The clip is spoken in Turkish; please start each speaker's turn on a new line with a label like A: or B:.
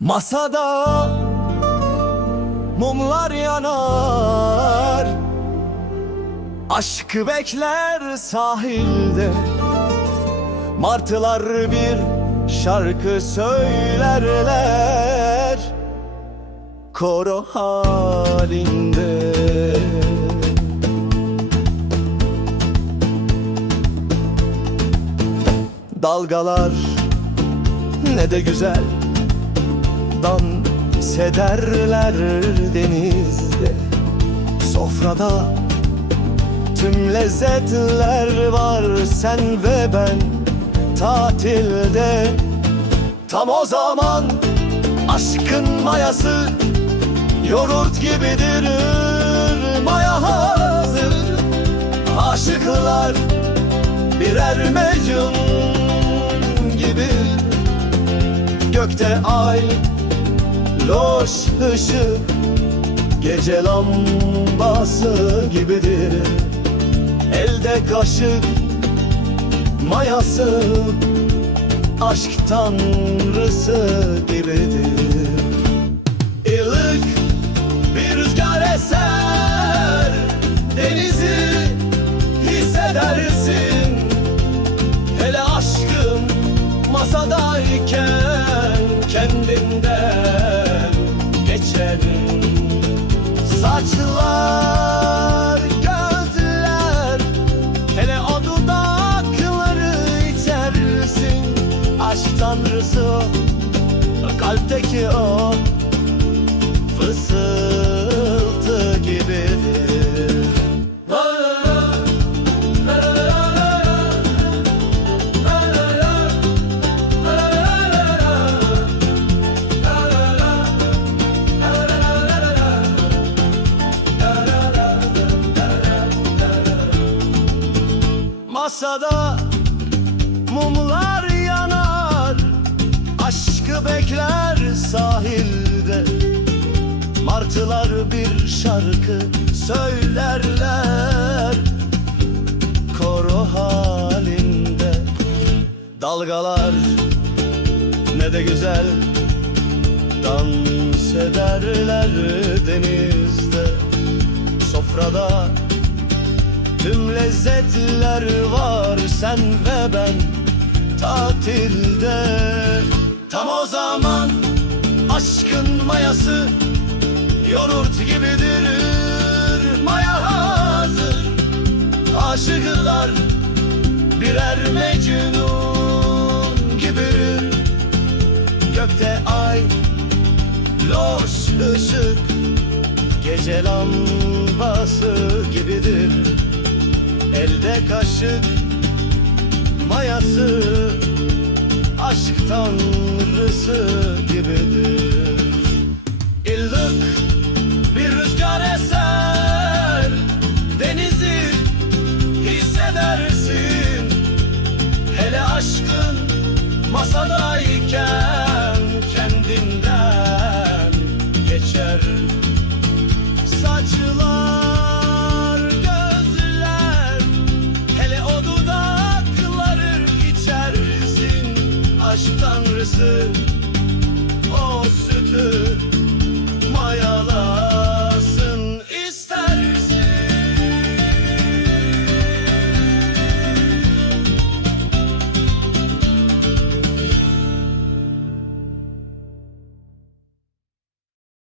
A: Masada mumlar yanar Aşkı bekler sahilde. Martılar bir şarkı söylerler Koro halinde. Dalgalar ne de güzel Dans ederler denizde. Sofrada tüm lezzetler var Sen ve ben tatilde. Tam o zaman aşkın mayası Yoğurt gibidir maya hazır. Aşıklar birer mecnun gibi. Gökte ay loş ışık Gece lambası gibidir. Elde kaşık mayası Aşk tanrısı gibidir. Ilık bir rüzgar eser Denizi hissedersin. Hele aşkım masadayken Tanrısı kalpteki o fısıltı gibidir. Masada mumlar Aşkı bekler sahilde. Martılar bir şarkı söylerler. Koro halinde. Dalgalar ne de güzel Dans ederler denizde. Sofrada tüm lezzetler var Sen ve ben tatilde Tam o zaman aşkın mayası Yoğurt gibidir. Maya hazır Aşıklar birer mecnun gibi Gökte ay loş ışık Gece lambası gibidir. Elde kaşık mayası aşk tanrısı gibidir. İllık bir rüzgar eser Denizi hissedersin. Hele aşkın masadayken aşk tanrısı O sütü.